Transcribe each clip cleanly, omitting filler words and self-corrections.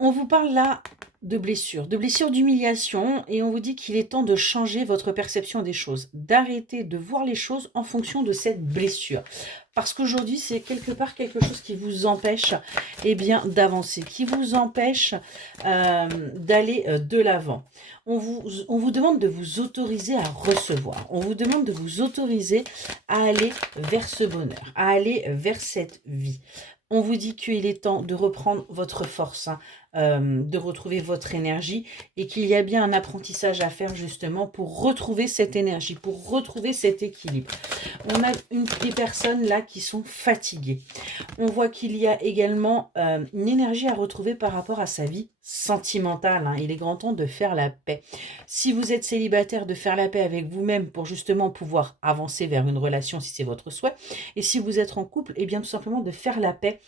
On vous parle là de blessures d'humiliation et on vous dit qu'il est temps de changer votre perception des choses, d'arrêter de voir les choses en fonction de cette blessure. Parce qu'aujourd'hui, c'est quelque part quelque chose qui vous empêche, eh bien, d'avancer, qui vous empêche d'aller de l'avant. On vous demande de vous autoriser à recevoir. On vous demande de vous autoriser à aller vers ce bonheur, à aller vers cette vie. On vous dit qu'il est temps de reprendre votre force, hein, de retrouver votre énergie et qu'il y a bien un apprentissage à faire justement pour retrouver cette énergie, pour retrouver cet équilibre. On a des personnes là qui sont fatiguées. On voit qu'il y a également une énergie à retrouver par rapport à sa vie sentimentale, hein. Il est grand temps de faire la paix. Si vous êtes célibataire, de faire la paix avec vous-même pour justement pouvoir avancer vers une relation si c'est votre souhait. Et si vous êtes en couple, eh bien tout simplement de faire la paix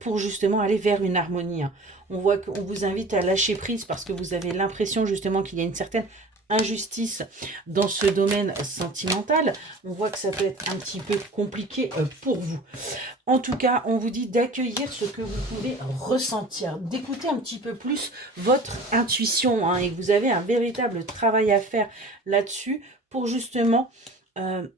pour justement aller vers une harmonie, hein. On voit qu'on vous invite à lâcher prise parce que vous avez l'impression justement qu'il y a une certaine injustice dans ce domaine sentimental. On voit que ça peut être un petit peu compliqué pour vous. En tout cas, on vous dit d'accueillir ce que vous pouvez ressentir, d'écouter un petit peu plus votre intuition, hein, et que vous avez un véritable travail à faire là-dessus pour justement euh,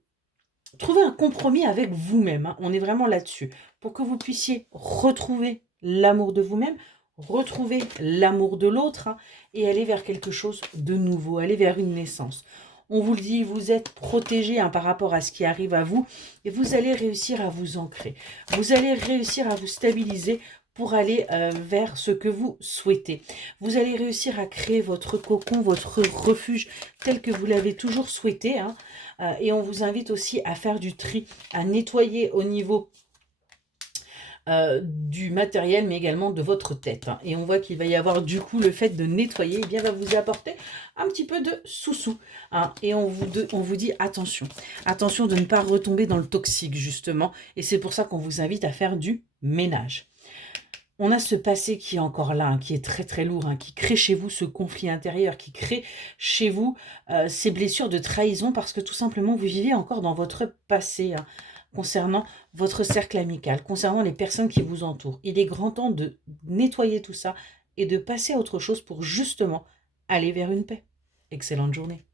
trouver un compromis avec vous-même, hein. On est vraiment là-dessus. Pour que vous puissiez retrouver l'amour de vous-même, retrouver l'amour de l'autre, hein, et aller vers quelque chose de nouveau, aller vers une naissance. On vous le dit, vous êtes protégé, hein, par rapport à ce qui arrive à vous et vous allez réussir à vous ancrer. Vous allez réussir à vous stabiliser pour aller vers ce que vous souhaitez. Vous allez réussir à créer votre cocon, votre refuge tel que vous l'avez toujours souhaité, hein. Et on vous invite aussi à faire du tri, à nettoyer au niveau du matériel, mais également de votre tête, hein. Et on voit qu'il va y avoir du coup le fait de nettoyer, eh bien, va vous apporter un petit peu de sous-sous, hein. Et on vous dit attention, attention de ne pas retomber dans le toxique justement. Et c'est pour ça qu'on vous invite à faire du ménage. On a ce passé qui est encore là, hein, qui est très très lourd, hein, qui crée chez vous ce conflit intérieur, qui crée chez vous ces blessures de trahison parce que tout simplement vous vivez encore dans votre passé, hein, concernant votre cercle amical, concernant les personnes qui vous entourent. Il est grand temps de nettoyer tout ça et de passer à autre chose pour justement aller vers une paix. Excellente journée.